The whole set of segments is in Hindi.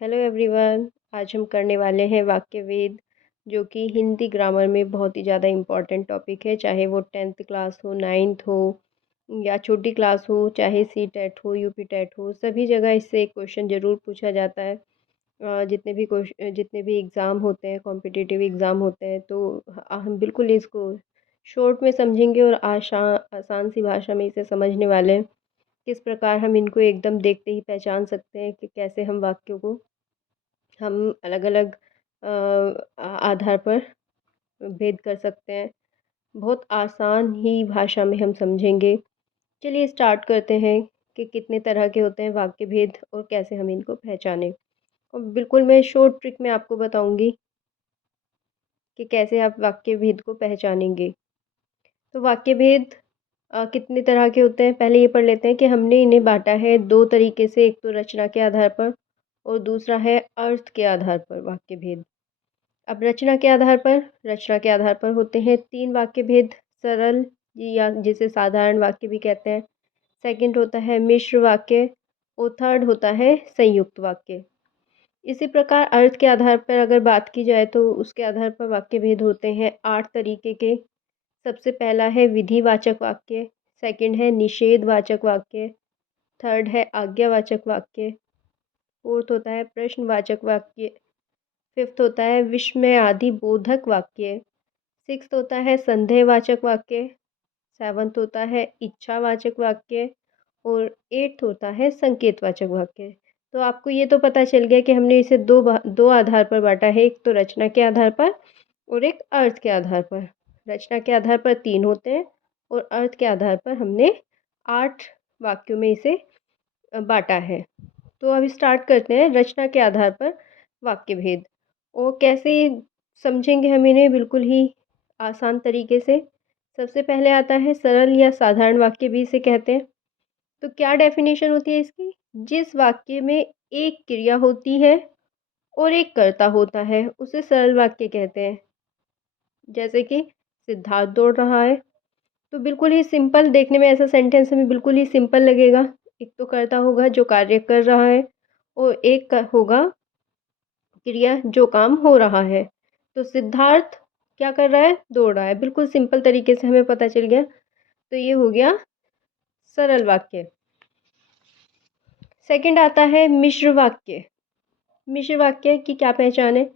Hello everyone. आज हम करने वाले हैं वाक्य वेद, जो कि हिंदी ग्रामर में बहुत ही ज़्यादा इम्पॉर्टेंट टॉपिक है। चाहे वो 10th क्लास हो, 9th हो या छोटी क्लास हो, चाहे सी टेट हो, यूपी टेट हो, सभी जगह इससे एक क्वेश्चन ज़रूर पूछा जाता है। जितने भी एग्ज़ाम होते हैं, कॉम्पिटिटिव एग्ज़ाम होते हैं, तो हम बिल्कुल इसको शॉर्ट में समझेंगे और आसान सी भाषा में इसे समझने वाले हैं। किस प्रकार हम इनको एकदम देखते ही पहचान सकते हैं कि कैसे हम वाक्यों को हम अलग-अलग आधार पर भेद कर सकते हैं। बहुत आसान ही भाषा में हम समझेंगे। चलिए स्टार्ट करते हैं कि कितने तरह के होते हैं वाक्य भेद और कैसे हम इनको पहचानें। और बिल्कुल मैं शॉर्ट ट्रिक में आपको बताऊँगी कि कैसे आप वाक्य भेद को पहचानेंगे। तो वाक्य भेद कितने तरह के होते हैं, पहले ये पढ़ लेते हैं कि हमने इन्हें बाँटा है 2 तरीके से, एक तो रचना के आधार पर और दूसरा है अर्थ के आधार पर वाक्य भेद। अब रचना के आधार पर होते हैं 3 वाक्य भेद। सरल या जिसे साधारण वाक्य भी कहते हैं। सेकंड होता है मिश्र वाक्य और थर्ड होता है संयुक्त वाक्य। इसी प्रकार अर्थ के आधार पर अगर बात की जाए तो उसके आधार पर वाक्य भेद होते हैं 8 तरीके के। सबसे पहला है विधिवाचक वाक्य, सेकंड है निषेधवाचक वाक्य, थर्ड है आज्ञावाचक वाक्य, फोर्थ होता है प्रश्नवाचक वाक्य, फिफ्थ होता है विस्मय आदि बोधक वाक्य, सिक्स्थ होता है संदेहवाचक वाक्य, सेवन्थ होता है इच्छावाचक वाक्य और एट्थ होता है संकेतवाचक वाक्य। तो आपको ये तो पता चल गया कि हमने इसे दो आधार पर बांटा है, एक तो रचना के आधार पर और एक अर्थ के आधार पर। रचना के आधार पर 3 होते हैं और अर्थ के आधार पर हमने 8 वाक्यों में इसे बांटा है। तो अब स्टार्ट करते हैं रचना के आधार पर वाक्य भेद और कैसे समझेंगे हम इन्हें बिल्कुल ही आसान तरीके से। सबसे पहले आता है सरल या साधारण वाक्य भी इसे कहते हैं। तो क्या डेफिनेशन होती है इसकी? जिस वाक्य में एक क्रिया होती है और एक कर्ता होता है उसे सरल वाक्य कहते हैं। जैसे कि सिद्धार्थ दौड़ रहा है, तो बिल्कुल ही सिंपल, देखने में ऐसा सेंटेंस हमें बिल्कुल ही सिंपल लगेगा। एक तो कर्ता होगा जो कार्य कर रहा है और एक होगा क्रिया जो काम हो रहा है। तो सिद्धार्थ क्या कर रहा है? दौड़ रहा है। बिल्कुल सिंपल तरीके से हमें पता चल गया। तो ये हो गया सरल वाक्य। सेकंड आता है मिश्र वाक्य। मिश्र वाक्य की क्या पहचान है?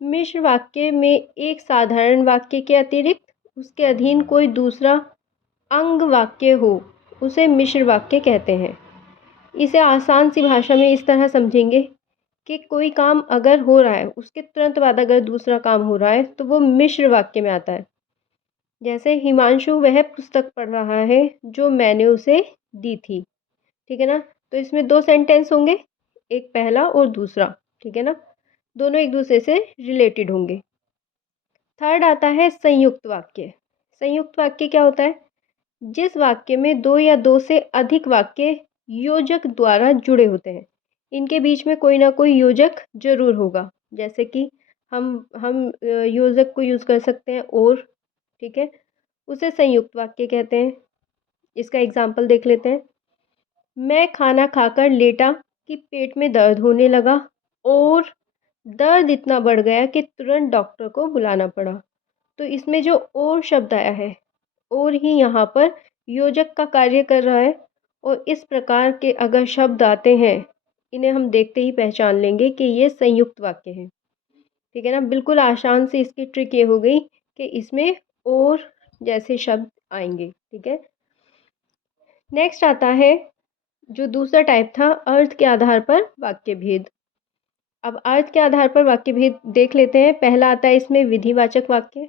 मिश्र वाक्य में एक साधारण वाक्य के अतिरिक्त उसके अधीन कोई दूसरा अंग वाक्य हो, उसे मिश्र वाक्य कहते हैं। इसे आसान सी भाषा में इस तरह समझेंगे कि कोई काम अगर हो रहा है, उसके तुरंत बाद अगर दूसरा काम हो रहा है, तो वो मिश्र वाक्य में आता है। जैसे हिमांशु वह पुस्तक पढ़ रहा है जो मैंने उसे दी थी। ठीक है ना? तो इसमें 2 सेंटेंस होंगे, एक पहला और दूसरा। ठीक है ना? दोनों एक दूसरे से रिलेटेड होंगे। थर्ड आता है संयुक्त वाक्य। संयुक्त वाक्य क्या होता है? जिस वाक्य में 2 या 2 से अधिक वाक्य योजक द्वारा जुड़े होते हैं। इनके बीच में कोई ना कोई योजक ज़रूर होगा। जैसे कि हम योजक को यूज़ कर सकते हैं और, ठीक है? उसे संयुक्त वाक्य कहते हैं। इसका एग्ज़ाम्पल देख लेते हैं। मैं खाना खाकर लेटा कि पेट में दर्द होने लगा और दर्द इतना बढ़ गया कि तुरंत डॉक्टर को बुलाना पड़ा। तो इसमें जो और शब्द आया है, और ही यहाँ पर योजक का कार्य कर रहा है। और इस प्रकार के अगर शब्द आते हैं, इन्हें हम देखते ही पहचान लेंगे कि ये संयुक्त वाक्य हैं। ठीक है ना? बिल्कुल आसान से इसकी ट्रिक ये हो गई कि इसमें और जैसे शब्द आएंगे। ठीक है? नेक्स्ट आता है जो दूसरा टाइप था, अर्थ के आधार पर वाक्य भेद। अब अर्थ के आधार पर वाक्य भेद देख लेते हैं। पहला आता है इसमें विधिवाचक वाक्य।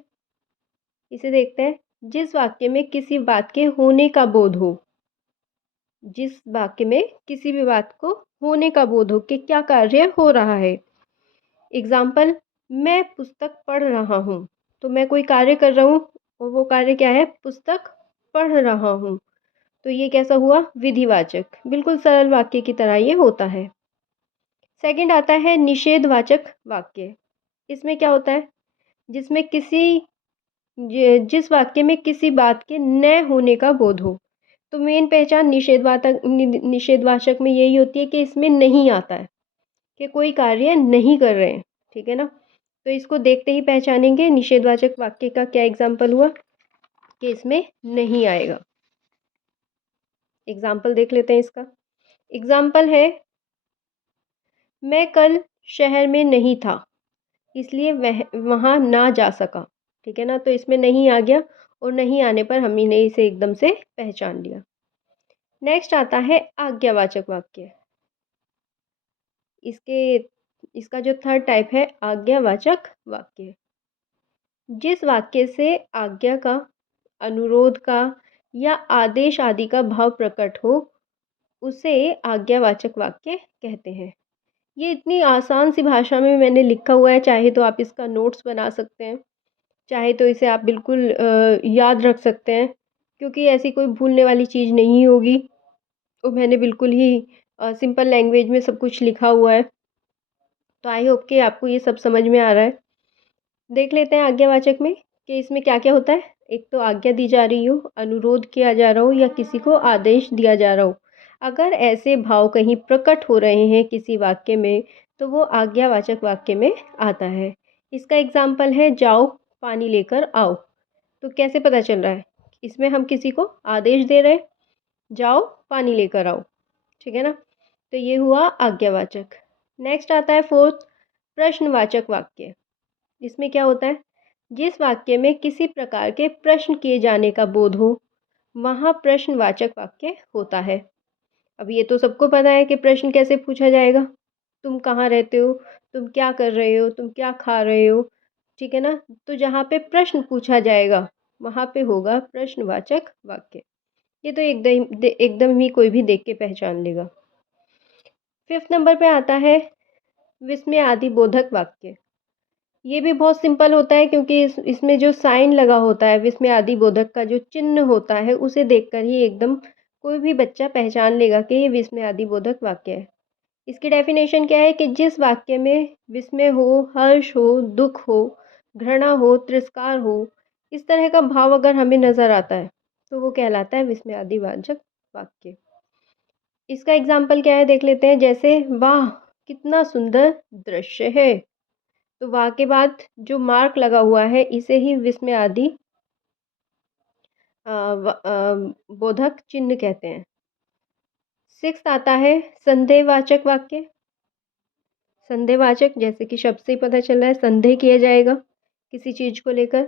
इसे देखते हैं। जिस वाक्य में किसी बात के होने का बोध हो, जिस वाक्य में किसी भी बात को होने का बोध हो कि क्या कार्य हो रहा है। एग्जाम्पल, मैं पुस्तक पढ़ रहा हूँ। तो मैं कोई कार्य कर रहा हूँ और वो कार्य क्या है? पुस्तक पढ़ रहा हूँ। तो ये कैसा हुआ? विधिवाचक। बिल्कुल सरल वाक्य की तरह ये होता है। सेकंड आता है निषेधवाचक वाक्य। इसमें क्या होता है? जिसमें जिस वाक्य में किसी बात के न होने का बोध हो। तो मेन पहचान निषेधवाचक में यही होती है कि इसमें नहीं आता है, कि कोई कार्य नहीं कर रहे हैं, ठीक है ना। तो इसको देखते ही पहचानेंगे निषेधवाचक वाक्य का क्या एग्जाम्पल हुआ कि इसमें नहीं आएगा। एग्जाम्पल देख लेते हैं इसका। एग्जाम्पल है, मैं कल शहर में नहीं था इसलिए वह वहाँ ना जा सका, ठीक है ना। तो इसमें नहीं आ गया और नहीं आने पर हमने ने इसे एकदम से पहचान लिया। नेक्स्ट आता है आज्ञावाचक वाक्य। इसके इसका जो थर्ड टाइप है आज्ञावाचक वाक्य। जिस वाक्य से आज्ञा का, अनुरोध का या आदेश आदि का भाव प्रकट हो उसे आज्ञावाचक वाक्य कहते हैं। ये इतनी आसान सी भाषा में मैंने लिखा हुआ है, चाहे तो आप इसका नोट्स बना सकते हैं, चाहे तो इसे आप बिल्कुल याद रख सकते हैं, क्योंकि ऐसी कोई भूलने वाली चीज़ नहीं होगी। और मैंने बिल्कुल ही सिंपल लैंग्वेज में सब कुछ लिखा हुआ है। तो आई होप कि आपको ये सब समझ में आ रहा है। देख लेते हैं आज्ञावाचक में कि इसमें क्या क्या होता है। एक तो आज्ञा दी जा रही हो, अनुरोध किया जा रहा हो या किसी को आदेश दिया जा रहा हो, अगर ऐसे भाव कहीं प्रकट हो रहे हैं किसी वाक्य में तो वो आज्ञावाचक वाक्य में आता है। इसका एग्जाम्पल है, जाओ पानी लेकर आओ। तो कैसे पता चल रहा है, इसमें हम किसी को आदेश दे रहे हैं, जाओ पानी लेकर आओ, ठीक है ना। तो ये हुआ आज्ञावाचक। नेक्स्ट आता है फोर्थ, प्रश्नवाचक वाक्य। इसमें क्या होता है, जिस वाक्य में किसी प्रकार के प्रश्न किए जाने का बोध हो वहाँ प्रश्नवाचक वाक्य होता है। अब ये तो सबको पता है कि प्रश्न कैसे पूछा जाएगा, तुम कहाँ रहते हो, तुम क्या कर रहे हो, तुम क्या खा रहे हो, ठीक है ना। तो जहाँ पे प्रश्न पूछा जाएगा वहाँ पे होगा प्रश्नवाचक वाक्य। ये तो एकदम एकदम ही कोई भी देख के पहचान लेगा। फिफ्थ नंबर पे आता है विस्मय आदि बोधक वाक्य। ये भी बहुत सिंपल होता है, क्योंकि इसमें जो साइन लगा होता है, विस्मय आदि बोधक का जो चिन्ह होता है उसे देखकर ही एकदम कोई भी बच्चा पहचान लेगा कि ये विस्मय आदि बोधक वाक्य है। इसकी डेफिनेशन क्या है कि जिस वाक्य में विस्मय हो, हर्ष हो, दुख हो, घृणा हो, तिरस्कार हो, इस तरह का भाव अगर हमें नज़र आता है तो वो कहलाता है विस्मय आदि वाचक वाक्य। इसका एग्जाम्पल क्या है देख लेते हैं, जैसे वाह कितना सुंदर दृश्य है। तो वाह के बाद जो मार्क लगा हुआ है इसे ही विस्मय आदि बोधक चिन्ह कहते हैं। सिक्स्थ आता है संदेहवाचक वाक्य। संदेहवाचक जैसे कि शब्द से ही पता चल रहा है, संदेह किया जाएगा किसी चीज़ को लेकर,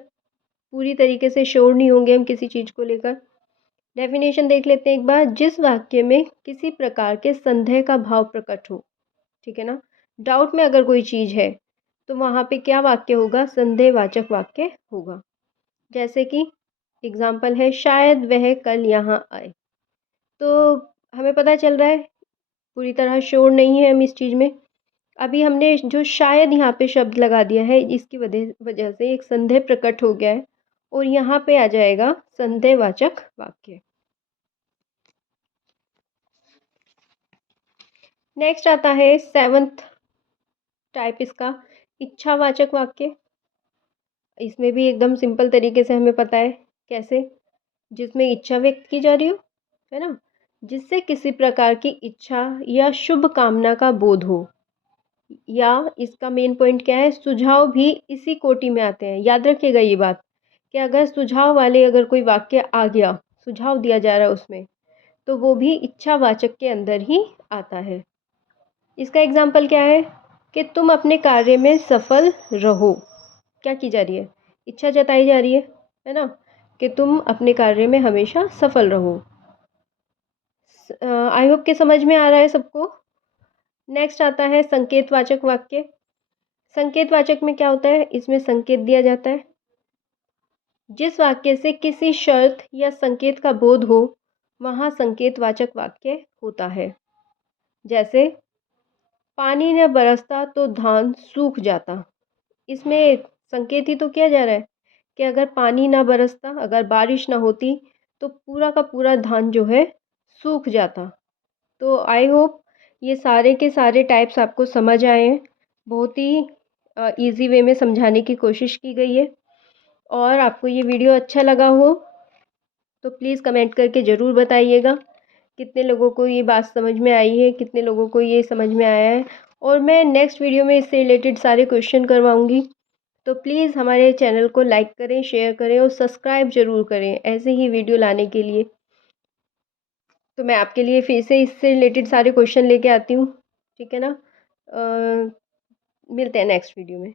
पूरी तरीके से श्योर नहीं होंगे हम किसी चीज़ को लेकर। डेफिनेशन देख लेते हैं एक बार, जिस वाक्य में किसी प्रकार के संदेह का भाव प्रकट हो, ठीक है ना, डाउट में अगर कोई चीज़ है तो वहाँ पे क्या वाक्य होगा, संदेहवाचक वाक्य होगा। जैसे कि एग्जाम्पल है, शायद वह कल यहाँ आए। तो हमें पता चल रहा है, पूरी तरह श्योर नहीं है हम इस चीज़ में। अभी हमने जो शायद यहाँ पे शब्द लगा दिया है इसकी वजह वजह से एक संदेह प्रकट हो गया है और यहाँ पे आ जाएगा संदेहवाचक वाक्य। नेक्स्ट आता है सेवंथ टाइप इसका, इच्छावाचक वाक्य। इसमें भी एकदम सिंपल तरीके से हमें पता है कैसे, जिसमें इच्छा व्यक्त की जा रही हो, है ना, जिससे किसी प्रकार की इच्छा या शुभ कामना का बोध हो, या इसका मेन पॉइंट क्या है, सुझाव भी इसी कोटि में आते हैं। याद रखिएगा ये बात कि अगर सुझाव वाले अगर कोई वाक्य आ गया, सुझाव दिया जा रहा है उसमें, तो वो भी इच्छावाचक के अंदर ही आता है। इसका एग्जाम्पल क्या है कि तुम अपने कार्य में सफल रहो। क्या की जा रही है, इच्छा जताई जा रही है ना, कि तुम अपने कार्य में हमेशा सफल रहो। आई होप के समझ में आ रहा है सबको। नेक्स्ट आता है संकेतवाचक वाक्य। संकेतवाचक में क्या होता है, इसमें संकेत दिया जाता है। जिस वाक्य से किसी शर्त या संकेत का बोध हो वहाँ संकेतवाचक वाक्य होता है। जैसे पानी न बरसता तो धान सूख जाता। इसमें संकेत ही तो किया जा रहा है कि अगर पानी ना बरसता, अगर बारिश ना होती तो पूरा का पूरा धान जो है सूख जाता। तो आई होप ये सारे के सारे टाइप्स आपको समझ आए हैं। बहुत ही इजी वे में समझाने की कोशिश की गई है। और आपको ये वीडियो अच्छा लगा हो तो प्लीज़ कमेंट करके ज़रूर बताइएगा कितने लोगों को ये बात समझ में आई है, कितने लोगों को ये समझ में आया है और मैं नेक्स्ट वीडियो में इससे रिलेटेड सारे क्वेश्चन करवाऊँगी। तो प्लीज़ हमारे चैनल को लाइक करें, शेयर करें और सब्सक्राइब ज़रूर करें ऐसे ही वीडियो लाने के लिए। तो मैं आपके लिए फिर से इससे रिलेटेड सारे क्वेश्चन लेके आती हूँ, ठीक है ना? मिलते हैं नेक्स्ट वीडियो में।